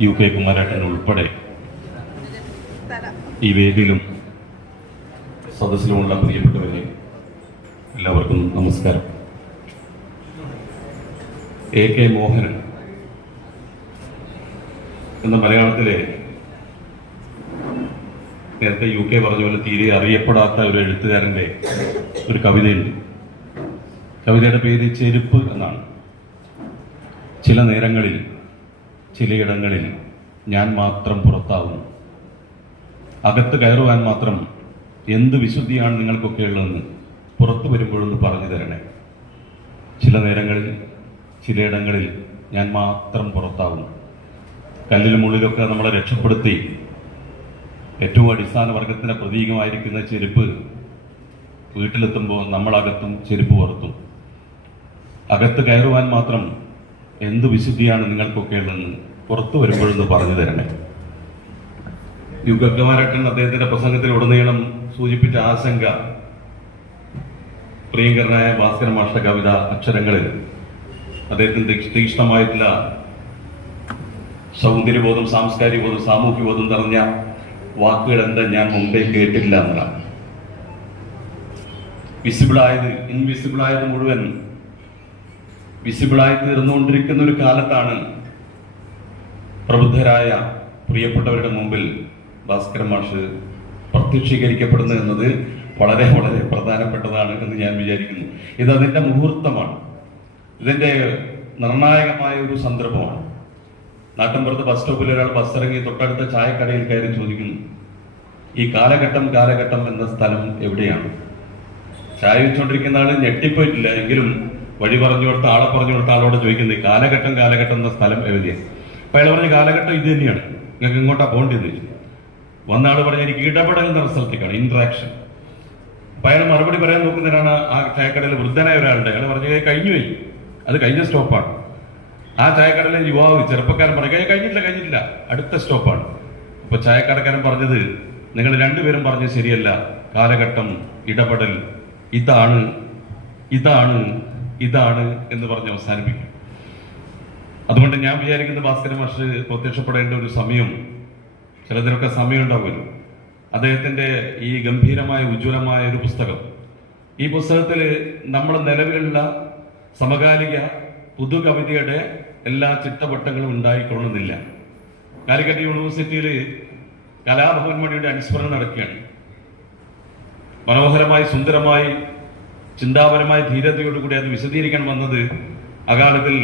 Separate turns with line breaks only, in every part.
U K കുമാരേട്ടൻ ഉൾപ്പെടെ ഈ വേദിയിലും സദസ്സിലുമുള്ള പ്രിയപ്പെട്ടവരെ എല്ലാവർക്കും നമസ്കാരം. എ കെ മോഹനൻ എന്ന മലയാളത്തിലെ നേരത്തെ യു കെ പറഞ്ഞ പോലെ തീരെ അറിയപ്പെടാത്ത ഒരു എഴുത്തുകാരന്റെ ഒരു കവിതയുണ്ട്. കവിതയുടെ പേര് ചെരുപ്പ് എന്നാണ്. ചില നേരങ്ങളിൽ ചിലയിടങ്ങളിൽ ഞാൻ മാത്രം പുറത്താവുന്നു അകത്ത് കയറുവാൻ മാത്രം എന്ത് വിശുദ്ധിയാണ് നിങ്ങൾക്കൊക്കെ ഉള്ളതെന്ന് പുറത്തു വരുമ്പോഴൊന്ന് പറഞ്ഞു തരണേ. ചില നേരങ്ങളിൽ ചിലയിടങ്ങളിൽ ഞാൻ മാത്രം പുറത്താവുന്നു കല്ലിലും മുള്ളിലൊക്കെ നമ്മളെ രക്ഷപ്പെടുത്തി. ഏറ്റവും അടിസ്ഥാന വർഗത്തിന്റെ പ്രതീകമായിരിക്കുന്ന ചെരുപ്പ് വീട്ടിലെത്തുമ്പോൾ നമ്മളകത്തും ചെരുപ്പ് പുറത്തും അകത്ത് കയറുവാൻ മാത്രം എന്ത് വിശുദ്ധിയാണ് നിങ്ങൾക്കൊക്കെ ഉള്ളതെന്ന് പുറത്തു വരുമ്പോഴൊന്ന് പറഞ്ഞു തരണേ. യുഗക്കുമാരട്ടൻ അദ്ദേഹത്തിന്റെ പ്രസംഗത്തിൽ ഉടനീളം സൂചിപ്പിച്ച ആശങ്ക പ്രിയങ്കരനായ ഭാസ്കര മാഷ്ട കവിത അക്ഷരങ്ങളിൽ അദ്ദേഹത്തിന് തീക്ഷ- തീക്ഷ്ണമായിട്ടുള്ള സൗന്ദര്യബോധം സാംസ്കാരിക ബോധം സാമൂഹ്യ ബോധം നിറഞ്ഞ വാക്കുകൾ എന്താ ഞാൻ മുമ്പേ കേട്ടില്ല എന്നതാണ് വിസിബിളായത് ഇൻവിസിബിളായത് മുഴുവൻ വിസിബിളായി തീർന്നുകൊണ്ടിരിക്കുന്ന ഒരു കാലത്താണ് പ്രബുദ്ധരായ പ്രിയപ്പെട്ടവരുടെ മുമ്പിൽ ഭാസ്കര മാഷ് പ്രത്യക്ഷീകരിക്കപ്പെടുന്നു എന്നത് വളരെ വളരെ പ്രധാനപ്പെട്ടതാണ് എന്ന് ഞാൻ വിചാരിക്കുന്നു. ഇത് അതിന്റെ മുഹൂർത്തമാണ്. ഇതിന്റെ നിർണായകമായ ഒരു സന്ദർഭമാണ്. നാട്ടിൻപുറത്ത് ബസ് സ്റ്റോപ്പിൽ ഒരാൾ ബസ് ഇറങ്ങി തൊട്ടടുത്ത ചായക്കടയിൽ കയറി ചോദിക്കുന്നു ഈ കാലഘട്ടം കാലഘട്ടം എന്ന സ്ഥലം എവിടെയാണ്? ചായ വെച്ചുകൊണ്ടിരിക്കുന്ന ആൾ ഞെട്ടിപ്പോയിട്ടില്ല. എങ്കിലും വഴി പറഞ്ഞു കൊടുത്ത ആളെ പറഞ്ഞു കൊടുത്ത ആളോട് ചോദിക്കുന്നത് കാലഘട്ടം കാലഘട്ടം എന്ന സ്ഥലം എവിടെയാണ് അപ്പൊ അയാൾ പറഞ്ഞ കാലഘട്ടം ഇത് തന്നെയാണ്. നിങ്ങൾക്ക് ഇങ്ങോട്ടാ ചോദിച്ചു വന്ന ആൾ പറഞ്ഞ എനിക്ക് ഇടപെടൽ എന്ന സ്ഥലത്തേക്കാണ് ഇന്ററാക്ഷൻ അപ്പൊ അയാൾ മറുപടി പറയാൻ നോക്കുന്നതിനാണ് ആ ചായക്കടയിൽ വൃദ്ധനായ ഒരാളുടെ. അയാൾ പറഞ്ഞു "ഏയ് കഴിഞ്ഞു പോയി. അത് കഴിഞ്ഞ സ്റ്റോപ്പാണ്. ആ ചായക്കടയിലെ യുവാവ് ചെറുപ്പക്കാരൻ പറഞ്ഞു "ഏയ് കഴിഞ്ഞിട്ടില്ല കഴിഞ്ഞിട്ടില്ല. അടുത്ത സ്റ്റോപ്പാണ്. അപ്പോൾ ചായക്കടക്കാരൻ പറഞ്ഞത് നിങ്ങൾ രണ്ടുപേരും പറഞ്ഞത് ശരിയല്ല. കാലഘട്ടം ഇടപെടൽ ഇതാണ് ഇതാണ് ഇതാണ് എന്ന് പറഞ്ഞ് അവസാനിപ്പിക്കും. അതുകൊണ്ട് ഞാൻ വിചാരിക്കുന്ന ഭാസ്കര മാഷ് പ്രത്യക്ഷപ്പെടേണ്ട ഒരു സമയം ചിലതിനൊക്കെ സമയം ഉണ്ടാവുമല്ലോ അദ്ദേഹത്തിന്റെ ഈ ഗംഭീരമായ ഉജ്ജ്വലമായ ഒരു പുസ്തകം. ഈ പുസ്തകത്തിൽ നമ്മൾ നിലവിലുള്ള സമകാലിക പുതുകവിതയുടെ എല്ലാ ചിട്ടവട്ടങ്ങളും ഉണ്ടായിക്കൊള്ളുന്നില്ല. കാലിക്കറ്റ് യൂണിവേഴ്സിറ്റിയിൽ കലാഭവൻ മണിയുടെ അനുസ്മരണം നടക്കുകയാണ്. മനോഹരമായി സുന്ദരമായി ചിന്താപരമായ ധീരതയോടുകൂടി അത് വിശദീകരിക്കാൻ വന്നത് അകാലത്തിൽ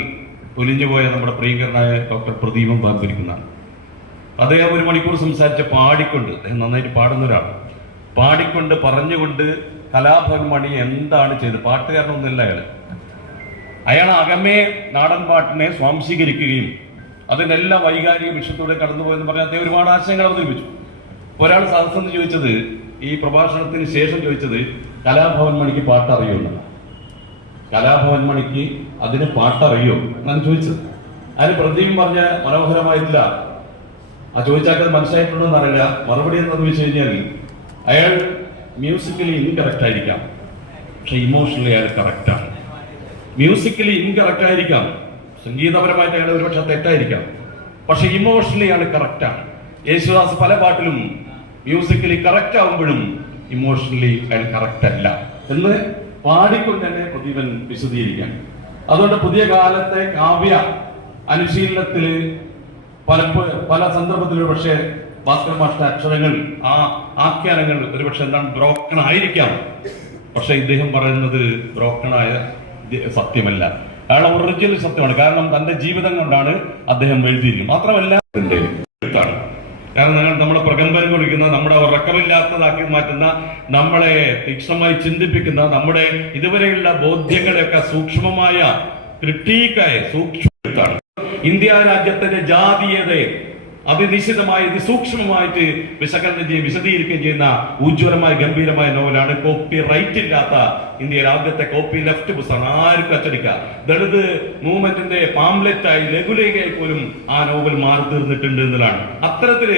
ഒലിഞ്ഞുപോയ നമ്മുടെ പ്രിയങ്കരനായ ഡോക്ടർ പ്രദീപം പാമ്പിരിക്കുന്നതാണ് അദ്ദേഹം ഒരു മണിക്കൂർ സംസാരിച്ച പാടിക്കൊണ്ട് അദ്ദേഹം നന്നായിട്ട് പാടുന്ന ഒരാൾ പാടിക്കൊണ്ട് പറഞ്ഞുകൊണ്ട് കലാഭവൻ മണി എന്താണ് ചെയ്തത്? പാട്ടുകാരനൊന്നുമില്ല അയാൾ അയാൾ അകമേ നാടൻ പാട്ടിനെ സ്വാംശീകരിക്കുകയും അതിന്റെ എല്ലാ വൈകാരിക വിഷയത്തോടെ കടന്നുപോയെന്ന് പറഞ്ഞാൽ അദ്ദേഹം ഒരുപാട് ആശയങ്ങൾ അവതരിപ്പിച്ചു. ഒരാൾ സദസ്സെന്ന് ചോദിച്ചത് ഈ പ്രഭാഷണത്തിന് ശേഷം ചോദിച്ചത് കലാഭവൻ മണിക്ക് പാട്ടറിയോ കലാഭവൻ മണിക്ക് അതിന് പാട്ടറിയോ? എന്നാണ് ചോദിച്ചത്. അതിന് പ്രതിയും പറഞ്ഞ മനോഹരമായിട്ടില്ല. ആ ചോദിച്ചാൽ മനസ്സിലായിട്ടുണ്ടോ എന്നറിയില്ല മറുപടി എന്താണെന്ന് വെച്ച് കഴിഞ്ഞാൽ അയാൾ മ്യൂസിക്കലി ഇൻകറക്റ്റ് ആയിരിക്കാം. പക്ഷെ ഇമോഷണലി അയാൾ കറക്റ്റാണ് മ്യൂസിക്കലി ഇൻകറക്റ്റ് ആയിരിക്കാം. സംഗീതപരമായിട്ട് അയാൾ ഒരുപക്ഷെ തെറ്റായിരിക്കാം. പക്ഷെ ഇമോഷണലി അയാൾ കറക്റ്റാണ് യേശുദാസ് പല പാട്ടിലും മ്യൂസിക്കലി കറക്റ്റ് ആവുമ്പോഴും ഇമോഷണലി അയാൾ കറക്റ്റ് അല്ല എന്ന് പാടിക്കൊണ്ട് തന്നെ പ്രദീപൻ വിശദീകരിക്കാൻ അതുകൊണ്ട് പുതിയ കാലത്തെ കാവ്യ അനുശീലനത്തിൽ പലപ്പോഴും പല സന്ദർഭത്തിൽ പക്ഷേ ഭാസ്കർ മാഷ്ട അക്ഷരങ്ങൾ ആ ആഖ്യാനങ്ങൾ ഒരുപക്ഷെ എന്താണ് ബ്രോക്കൺ ആയിരിക്കാം. പക്ഷെ ഇദ്ദേഹം പറയുന്നത് ബ്രോക്കണായ സത്യമല്ല. അയാൾ ഒറിജിനൽ സത്യമാണ്. കാരണം തന്റെ ജീവിതം കൊണ്ടാണ് അദ്ദേഹം എഴുതിയിരിക്കുന്നത്. മാത്രമല്ല ഇതിന്റെ എഴുത്താണ് കാരണം നിങ്ങൾ നമ്മളെ കൊള്ളിക്കുന്ന നമ്മുടെ ഉറക്കമില്ലാത്തതാക്കി മാറ്റുന്ന നമ്മളെ തീക്ഷണമായി ചിന്തിപ്പിക്കുന്ന നമ്മുടെ ഇതുവരെയുള്ള ബോധ്യങ്ങളെയൊക്കെ സൂക്ഷ്മമായ ക്രിട്ടീക്കായ സൂക്ഷ്മ ഇന്ത്യ രാജ്യത്തിന്റെ ജാതീയതയെ അതിനിശ്ചിതമായി അതിസൂക്ഷ്മമായിട്ട് വിശകലനം ചെയ്യും വിശദീകരിക്കുകയും ചെയ്യുന്ന ഉജ്ജ്വലമായ ഗംഭീരമായ നോവലാണ് കോപ്പി റൈറ്റ് ഇല്ലാത്ത ഇന്ത്യയിലെ ആദ്യത്തെ കോപ്പി ലെഫ്റ്റ് പുസ്തകം. ആർക്കും അച്ചടിക്കാം. ദളിത് മൂവ്മെന്റിന്റെ പാംലെറ്റായി ലഘുലേഖയായി പോലും ആ നോവൽ മാറി തീർന്നിട്ടുണ്ട് എന്നതാണ് അത്തരത്തിൽ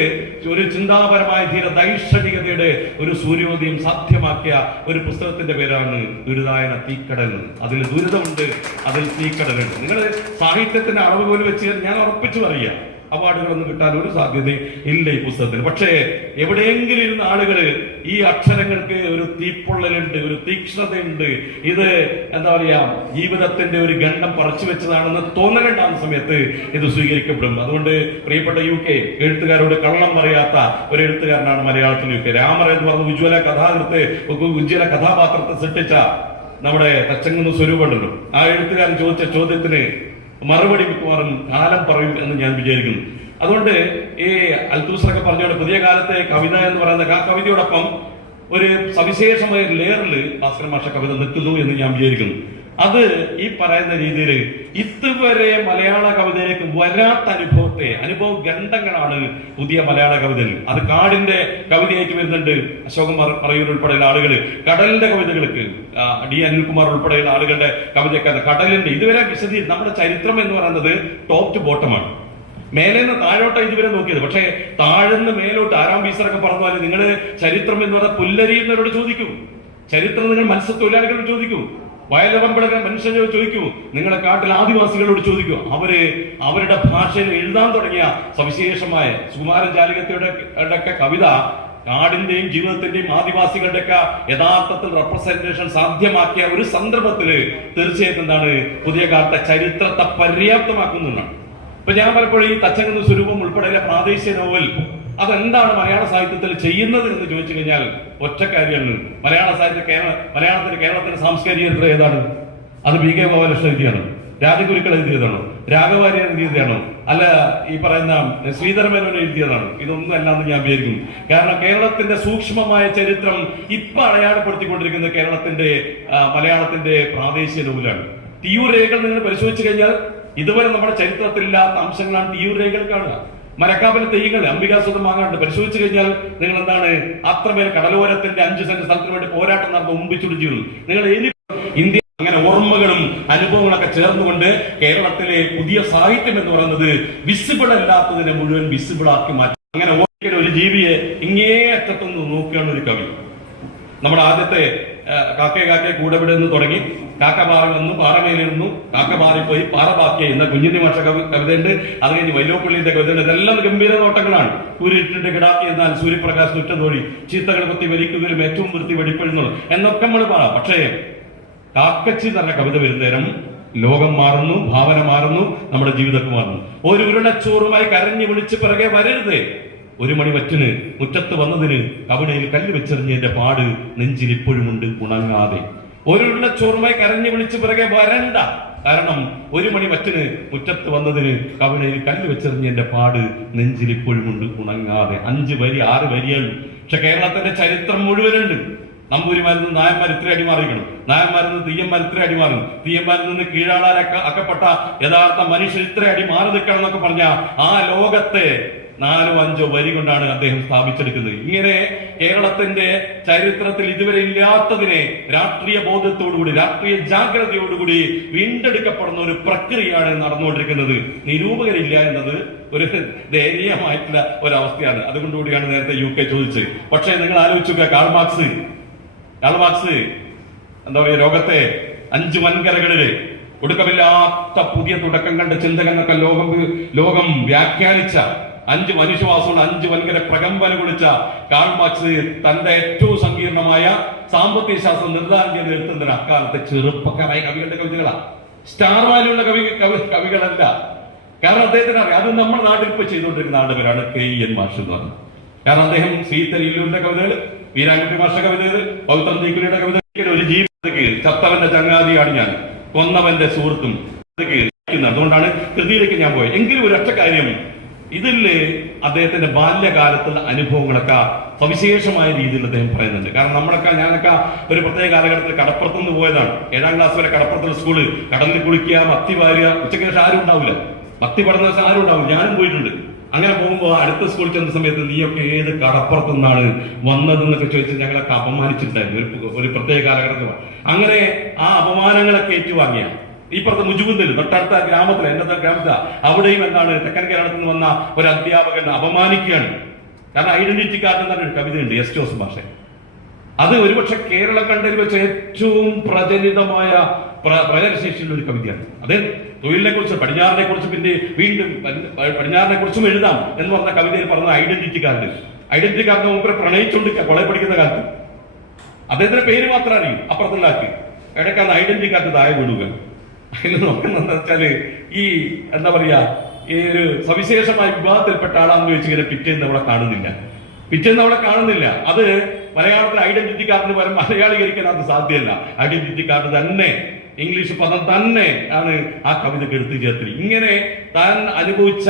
ഒരു ചിന്താപരമായ ധീര ദൈക്ഷണികതയുടെ ഒരു സൂര്യോദയം സാധ്യമാക്കിയ ഒരു പുസ്തകത്തിന്റെ പേരാണ് ദുരിതായന തീക്കടൽ. അതിൽ ദുരിതമുണ്ട് അതിൽ തീക്കടലുണ്ട്. നിങ്ങൾ സാഹിത്യത്തിന്റെ അളവ് പോലും വെച്ച് ഞാൻ ഉറപ്പിച്ചു പറയാം അവാർഡുകളൊന്നും കിട്ടാൻ ഒരു സാധ്യത ഇല്ല ഈ പുസ്തകത്തിന്. പക്ഷേ എവിടെയെങ്കിലും ഇരുന്ന ആളുകൾ ഈ അക്ഷരങ്ങൾക്ക് ഒരു തീപ്പൊള്ളലുണ്ട് ഒരു തീക്ഷ്ണതയുണ്ട്. ഇത് എന്താ പറയാ ജീവിതത്തിന്റെ ഒരു ഗണ്ഡം പറിച്ചു വെച്ചതാണെന്ന് തോന്നലുണ്ടാകുന്ന സമയത്ത് ഇത് സ്വീകരിക്കപ്പെടും. അതുകൊണ്ട് പ്രിയപ്പെട്ട യു കെ എഴുത്തുകാരോട് കള്ളം പറയാത്ത ഒരു എഴുത്തുകാരനാണ് മലയാളത്തിൽ യു കെ. രാമർ എന്ന് പറഞ്ഞ ഉജ്ജ്വല കഥാകൃത്ത് ഉജ്ജ്വല കഥാപാത്രത്തെ സൃഷ്ടിച്ച നമ്മുടെ തച്ചങ്ങുന്ന സ്വരൂപമുണ്ടല്ലോ. ആ എഴുത്തുകാരൻ ചോദിച്ച ചോദ്യത്തിന് മറുപടി മിക്കവാറും കാലം പറയും എന്ന് ഞാൻ വിചാരിക്കുന്നു. അതുകൊണ്ട് ഈ അൽത്തൂസറൊക്കെ പറഞ്ഞോടെ പുതിയ കാലത്തെ കവിത എന്ന് പറയുന്ന ആ കവിതയോടൊപ്പം ഒരു സവിശേഷമായ ലെയറിൽ ഭാസ്കരൻ മാഷ കവിത നിൽക്കുന്നു എന്ന് ഞാൻ വിചാരിക്കുന്നു. അത് ഈ പറയുന്ന രീതിയിൽ ഇതുവരെ മലയാള കവിതയിലേക്ക് വരാത്ത അനുഭവത്തെ അനുഭവ ഗന്ധങ്ങളാണ് പുതിയ മലയാള കവിതയിൽ അത് കാടിന്റെ കവിതയായിട്ട് വരുന്നുണ്ട്. അശോകൻ പറയൂർ ഉൾപ്പെടെയുള്ള ആളുകൾ കടലിന്റെ കവിതകൾക്ക് ഡി അനിൽകുമാർ ഉൾപ്പെടെയുള്ള ആളുകളുടെ കവിതയൊക്കെ കടലിന്റെ. ഇതുവരെ വിശദീ നമ്മുടെ ചരിത്രം എന്ന് പറയുന്നത് ടോപ്പ് ടു ബോട്ടമാണ് മേലെ നിന്ന് താഴോട്ടാണ് ഇതുവരെ നോക്കിയത്. പക്ഷേ താഴെന്ന് മേലോട്ട് ആറാം ബീസറൊക്കെ പറഞ്ഞ പോലെ നിങ്ങൾ ചരിത്രം എന്ന് പറഞ്ഞാൽ പുല്ലരിയുന്നവരോട് ചോദിക്കും. ചരിത്രം നിങ്ങൾ മത്സ്യത്തൊഴിലാളികളോട് ചോദിക്കൂ. വയലവമ്പടകൾ മനുഷ്യനോട് ചോദിക്കൂ നിങ്ങളുടെ കാട്ടിൽ ആദിവാസികളോട് ചോദിക്കൂ. അവർ അവരുടെ ഭാഷയിൽ എഴുതാൻ തുടങ്ങിയ സവിശേഷമായ സുകുമാരൻ ജാലികത്തിയുടെ കവിത കാടിന്റെയും ജീവിതത്തിന്റെയും ആദിവാസികളുടെ ഒക്കെ യഥാർത്ഥത്തിൽ റെപ്രസെന്റേഷൻ സാധ്യമാക്കിയ ഒരു സന്ദർഭത്തിൽ തീർച്ചയായിട്ടും എന്താണ് പുതിയ കാലത്തെ ചരിത്രത്തെ പര്യാപ്തമാക്കുന്നതാണ് ഇപ്പൊ ഞാൻ പലപ്പോഴും ഈ തച്ചങ്ങുന്ന സ്വരൂപം ഉൾപ്പെടെയുള്ള പ്രാദേശിക നോവൽ അതെന്താണ് മലയാള സാഹിത്യത്തിൽ ചെയ്യുന്നത് എന്ന് ചോദിച്ചു കഴിഞ്ഞാൽ ഒറ്റ കാര്യമാണ്. മലയാള സാഹിത്യ കേരള മലയാളത്തിന്റെ കേരളത്തിന്റെ സാംസ്കാരിക ചരിത്രം ഏതാണ്? അത് ബി കെ ഗോപാലകൃഷ്ണൻ എഴുതിയാണ് രാജഗുരുക്കൾ എഴുതിയതാണോ? രാഘവാര്യർ എഴുതിയതാണോ? അല്ല ഈ പറയുന്ന ശ്രീധരമേനോൻ എഴുതിയതാണ്? ഇതൊന്നും അല്ലാന്ന് ഞാൻ വിചാരിക്കുന്നു. കാരണം കേരളത്തിന്റെ സൂക്ഷ്മമായ ചരിത്രം ഇപ്പൊ അടയാളപ്പെടുത്തിക്കൊണ്ടിരിക്കുന്ന കേരളത്തിന്റെ മലയാളത്തിന്റെ പ്രാദേശിക നൂലാണ്. തീയൂർ രേഖകൾ നിങ്ങൾ പരിശോധിച്ചു കഴിഞ്ഞാൽ ഇതുവരെ നമ്മുടെ ചരിത്രത്തിലില്ലാത്ത അംശങ്ങളാണ് തീയൂർ രേഖകൾ കാണുക. മരക്കാവിലെ തെയ്യങ്ങൾ അംബികാസുതം വാങ്ങാണ്ട് പരിശോധിച്ചു കഴിഞ്ഞാൽ നിങ്ങൾ എന്താണ് അത്രമേൽ കടലോരത്തിന്റെ അഞ്ച് സെന്റ് സ്ഥലത്തിന് വേണ്ടി പോരാട്ടം നടന്ന ജീവിതം. നിങ്ങൾ ഇനി ഇന്ത്യ അങ്ങനെ ഓർമ്മകളും അനുഭവങ്ങളൊക്കെ ചേർന്നുകൊണ്ട് കേരളത്തിലെ പുതിയ സാഹിത്യം എന്ന് പറയുന്നത് വിസിബിൾ അല്ലാത്തതിനെ മുഴുവൻ വിസിബിൾ ആക്കി മാറ്റി. അങ്ങനെ ഓർമ്മയുടെ ഒരു ജീവിയെ ഇങ്ങേ അറ്റത്തുനിന്ന് നോക്കുകയാണ് ഒരു കവി. നമ്മുടെ ആദ്യത്തെ കാക്കേ കാക്കേ കൂടവിടെ നിന്ന് തുടങ്ങി. കാക്ക പാറ വന്നു പാറമേലിരുന്നു. നിന്നു കാക്ക പാറിപ്പോയി പാറ ബാക്കിയായി എന്ന കുഞ്ഞിന്റെ മാഷ കവി കവിതയുണ്ട്. അത് കഴിഞ്ഞ് വൈലോപ്പള്ളിന്റെ കവിതയുണ്ട്. ഇതെല്ലാം ഗംഭീര നോട്ടങ്ങളാണ്. കൂരിട്ടിന്റെ കിടാക്കി എന്നാൽ സൂര്യപ്രകാശ് തുറ്റതോടി ചീത്തകൾ കൊത്തി വലിക്കുകയും ഏറ്റവും വൃത്തി വെടിപ്പെടുന്നുള്ളു എന്നൊക്കെ നമ്മൾ പറ. പക്ഷേ കാക്കച്ചി എന്ന കവിത വരുന്നേരം ലോകം മാറുന്നു ഭാവന മാറുന്നു നമ്മുടെ ജീവിതമൊക്കെ മാറുന്നു. ഒരു ഉരുളച്ചോറുമായി കരഞ്ഞു വിളിച്ച് പിറകെ വരരുത്. ഒരു മണി വറ്റിന് മുറ്റത്ത് വന്നതിന് കവിണയിൽ കല്ല് വെച്ചെറിഞ്ഞതിന്റെ പാട് നെഞ്ചിൽ ഇപ്പോഴുമുണ്ട് ഉണങ്ങാതെ. ഒരു ചോറുമായി കരഞ്ഞു വിളിച്ച് പിറകെ വരണ്ട. കാരണം ഒരു മണി മറ്റിന് മുറ്റത്ത് വന്നതിന് കവിണയിൽ കല്ല് വെച്ചെറിഞ്ഞതിന്റെ പാട് നെഞ്ചിൽ ഇപ്പോഴും ഉണ്ട് ഉണങ്ങാതെ അഞ്ച് വരി ആറ് വരിയാണ് പക്ഷെ കേരളത്തിന്റെ ചരിത്രം മുഴുവനുണ്ട്. നമ്പൂരിമാരിൽ നിന്ന് നായന്മാർ ഇത്ര അടിമാറിക്കണം നായന്മാരിൽ നിന്ന് തീയന്മാർ ഇത്ര അടിമാറും. തീയന്മാരിൽ നിന്ന് കീഴാളാരൊക്കെ അക്കപ്പെട്ട യഥാർത്ഥ മനുഷ്യർ ഇത്ര അടി മാറി നിൽക്കണം എന്നൊക്കെ പറഞ്ഞ ആ ലോകത്തെ നാലോ അഞ്ചോ വരി കൊണ്ടാണ് അദ്ദേഹം സ്ഥാപിച്ചെടുക്കുന്നത്. ഇങ്ങനെ കേരളത്തിന്റെ ചരിത്രത്തിൽ ഇതുവരെ ഇല്ലാത്തതിനെ രാഷ്ട്രീയ ബോധത്തോടുകൂടി രാഷ്ട്രീയ ജാഗ്രതയോടുകൂടി വീണ്ടെടുക്കപ്പെടുന്ന ഒരു പ്രക്രിയയാണ് നടന്നുകൊണ്ടിരിക്കുന്നത്. നിരൂപകരില്ല എന്നത് ഒരു ദയനീയമായിട്ടുള്ള ഒരവസ്ഥയാണ്. അതുകൊണ്ടുകൂടിയാണ് നേരത്തെ യു കെ ചോദിച്ചത്. പക്ഷേ നിങ്ങൾ ആലോചിച്ചു കാൾ മാർക്സ് കാൾ മാർക്സ് എന്താ പറയുക ലോകത്തെ അഞ്ച് വൻകരകളിൽ ഒടുക്കമില്ലാത്ത പുതിയ തുടക്കം കണ്ട ചിന്തകങ്ങൾക്ക് ലോകം ലോകം വ്യാഖ്യാനിച്ച അഞ്ച് മനുഷ്യവാസമുള്ള അഞ്ച് വൻകര പ്രകമ്പന കുളിച്ച കാൾ മാർക്സ് തന്റെ ഏറ്റവും സങ്കീർണമായ സാമ്പത്തിക ശാസ്ത്രം നിർദ്ധാരണം ചെയ്ത് എഴുത്തുന്നതിന് അക്കാലത്തെ ചെറുപ്പക്കാരായ കവികളുടെ കവിതകളാ. സ്റ്റാർ വാല്യുള്ള കവി കവി- കവികളല്ല. കാരണം അദ്ദേഹത്തിന് അറിയാം അത് നമ്മുടെ നാട്ടിൽ ഇപ്പൊ ചെയ്തുകൊണ്ടിരിക്കുന്ന ആളുടെ പേരാണ് കെ എൻ മാഷ് എന്ന് പറഞ്ഞത്. കാരണം അദ്ദേഹം ഇല്ലുവിന്റെ കവിതകൾ വീരാൻകുട്ടി മാഷ കവിതകൾ പൗത്രം നീക്കുലിയുടെ കവിത ഒരു ജീവിതത്തിക്ക് ചത്തവന്റെ ചങ്ങാതിയാണ് ഞാൻ കൊന്നവന്റെ സുഹൃത്തും. അതുകൊണ്ടാണ് കൃതിയിലേക്ക് ഞാൻ പോയത്. എങ്കിലും ഒരൊറ്റ കാര്യം ഇതിൽ അദ്ദേഹത്തിന്റെ ബാല്യകാലത്തുള്ള അനുഭവങ്ങളൊക്കെ സവിശേഷമായ രീതിയിൽ അദ്ദേഹം പറയുന്നുണ്ട്. കാരണം നമ്മളൊക്കെ ഞാനൊക്കെ ഒരു പ്രത്യേക കാലഘട്ടത്തിൽ കടപ്പുറത്തുനിന്ന് പോയതാണ്. ഏഴാം ക്ലാസ് വരെ കടപ്പുറത്തുള്ള സ്കൂൾ കടലിൽ കുളിക്കുക മത്തി വാരുക ഉച്ചയ്ക്ക് ശേഷം ആരും ഉണ്ടാവില്ല. മത്തി പഠന ശേഷം ആരും ഉണ്ടാവില്ല. ഞാനും പോയിട്ടുണ്ട്. അങ്ങനെ പോകുമ്പോൾ അടുത്ത സ്കൂളിൽ ചെന്ന സമയത്ത് നീയൊക്കെ ഏത് കടപ്പുറത്തു നിന്നാണ് വന്നതെന്നൊക്കെ ചോദിച്ച് ഞങ്ങളൊക്കെ അപമാനിച്ചിട്ടുണ്ടായിരുന്നു. ഒരു ഒരു പ്രത്യേക കാലഘട്ടത്തിൽ. അങ്ങനെ ആ അപമാനങ്ങളൊക്കെ ഏറ്റുവാങ്ങിയ ഈ പറഞ്ഞ മുജുകുന്നിൽ തൊട്ടടുത്ത ഗ്രാമത്തിൽ എന്റെ ഗ്രാമത്തിൽ അവിടെയും എന്താണ് തെക്കൻ കേരളത്തിൽ നിന്ന് വന്ന ഒരു അധ്യാപകൻ അപമാനിക്കുകയാണ്. കാരണം ഐഡന്റിറ്റി കാർഡ് എന്ന് പറഞ്ഞൊരു കവിതയുണ്ട് എസ്. ജോസ് ഭാഷ അത് ഒരുപക്ഷെ കേരള കണ്ടതിൽ വെച്ച ഏറ്റവും പ്രചലിതമായ പ്ര- പ്രചരശേഷിയുള്ള ഒരു കവിതയാണ്. അത് തൊഴിലിനെ കുറിച്ച് പടിഞ്ഞാറിനെ കുറിച്ച് പിന്നെ വീണ്ടും പടി- പടിഞ്ഞാറിനെ കുറിച്ചും എഴുതാം എന്ന് പറഞ്ഞ കവിതയിൽ പറഞ്ഞ ഐഡന്റിറ്റി കാർഡ് ഐഡന്റിറ്റി കാർഡിനെ മുമ്പ് പ്രണയിച്ചുകൊണ്ട് കോളേജ് പഠിക്കുന്ന കാലത്ത്. അദ്ദേഹത്തിന്റെ പേര് മാത്രം അറിയും അപ്പുറത്തുള്ള ആൾക്ക്. ഇടയ്ക്കാണ് ഐഡന്റിറ്റി കാർഡ് താഴെ വിടുക. അതിൽ നോക്കുന്നത് വെച്ചാൽ ഈ എന്താ പറയാ ഈ ഒരു സവിശേഷമായ വിവാഹത്തിൽപ്പെട്ട ആളാന്ന് ചോദിച്ചു ഇങ്ങനെ പിറ്റേന്ന് അവിടെ കാണുന്നില്ല. പിറ്റേന്ന് അവിടെ കാണുന്നില്ല. അത് മലയാളത്തിൽ ഐഡന്റിറ്റി കാർഡിന് പകരം മലയാളീകരിക്കാൻ അത് സാധ്യമല്ല. ഐഡന്റിറ്റി കാർഡ് തന്നെ ഇംഗ്ലീഷ് പദം തന്നെ ആണ് ആ കവിതയ്ക്ക് എടുത്തു ചേർത്തത്. ഇങ്ങനെ താൻ അനുഭവിച്ച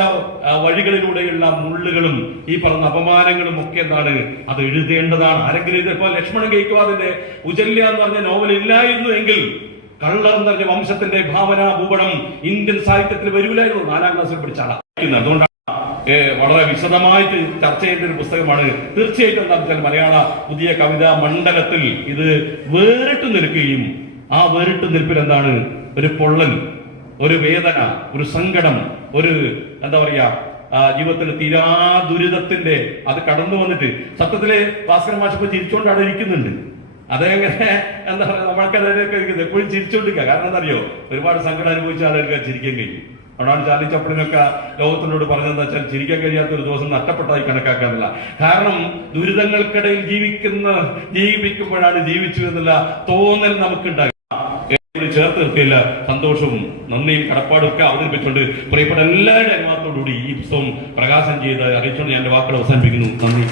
വഴികളിലൂടെയുള്ള മുള്ളുകളും ഈ പറഞ്ഞ അപമാനങ്ങളും ഒക്കെ എന്താണ് അത് എഴുതേണ്ടതാണ്. ആരെങ്കിലും ഇതിപ്പോ ലക്ഷ്മണൻ കേൾക്കുവാതിന്റെ ഉജല്യ എന്ന് പറഞ്ഞ നോവൽ ഇല്ലായിരുന്നു എങ്കിൽ കള്ളർ നിറഞ്ഞ വംശത്തിന്റെ ഭാവന ഭൂപടം ഇന്ത്യൻ സാഹിത്യത്തിൽ വരൂലായിരുന്നു. നാലാം ക്ലാസ്സിൽ പഠിച്ചാണ് അതുകൊണ്ടാണ് വളരെ വിശദമായിട്ട് ചർച്ച ചെയ്യേണ്ട ഒരു പുസ്തകമാണ്. തീർച്ചയായിട്ടും എന്താ വെച്ചാൽ മലയാള പുതിയ കവിതാ മണ്ഡലത്തിൽ ഇത് വേറിട്ട് നിൽക്കുകയും ആ വേറിട്ട് നിൽപ്പിൽ എന്താണ്? ഒരു പൊള്ളൽ ഒരു വേദന ഒരു സങ്കടം ഒരു എന്താ പറയാ ജീവിതത്തിലെ തീരാ ദുരിതത്തിന്റെ അത് കടന്നു വന്നിട്ട് സത്യത്തിലെ ഭാസ്കരൻ മാഷ് ഇപ്പൊ ഇരിക്കുന്നുണ്ട്. അതെങ്ങനെ? എന്താ പറയുക നമ്മൾക്കതിനൊക്കെ ഇരിക്കുന്നത്. എപ്പോഴും ചിരിച്ചുകൊണ്ടിരിക്കുക കാരണം എന്താ അറിയോ ഒരുപാട് സങ്കടം അനുഭവിച്ച ആളുകൾക്ക് ചിരിക്കാൻ കഴിയും. അതുകൊണ്ടാണ് ചാർലി ചപ്പളിനൊക്കെ ലോകത്തിനോട് പറഞ്ഞതെന്ന് വെച്ചാൽ ചിരിക്കാൻ കഴിയാത്ത ഒരു ദിവസം നഷ്ടപ്പെട്ടതായി കണക്കാക്കാറില്ല കാരണം ദുരിതങ്ങൾക്കിടയിൽ ജീവിക്കുന്ന ജീവിക്കുമ്പോഴാണ് ജീവിച്ചു എന്നുള്ള തോന്നൽ നമുക്കുണ്ടാകും ചേർത്ത് നിർത്തിയില്ല സന്തോഷവും നന്ദിയും കടപ്പാടും ഒക്കെ അവതരിപ്പിച്ചുകൊണ്ട് പ്രിയപ്പെട്ട എല്ലാവരുടെ അനുവാദത്തോടുകൂടി ഈ പുസ്തകം പ്രകാശനം ചെയ്ത് അറിയിച്ചുകൊണ്ട് ഞാൻ വാക്കുകൾ അവസാനിപ്പിക്കുന്നു. നന്ദി.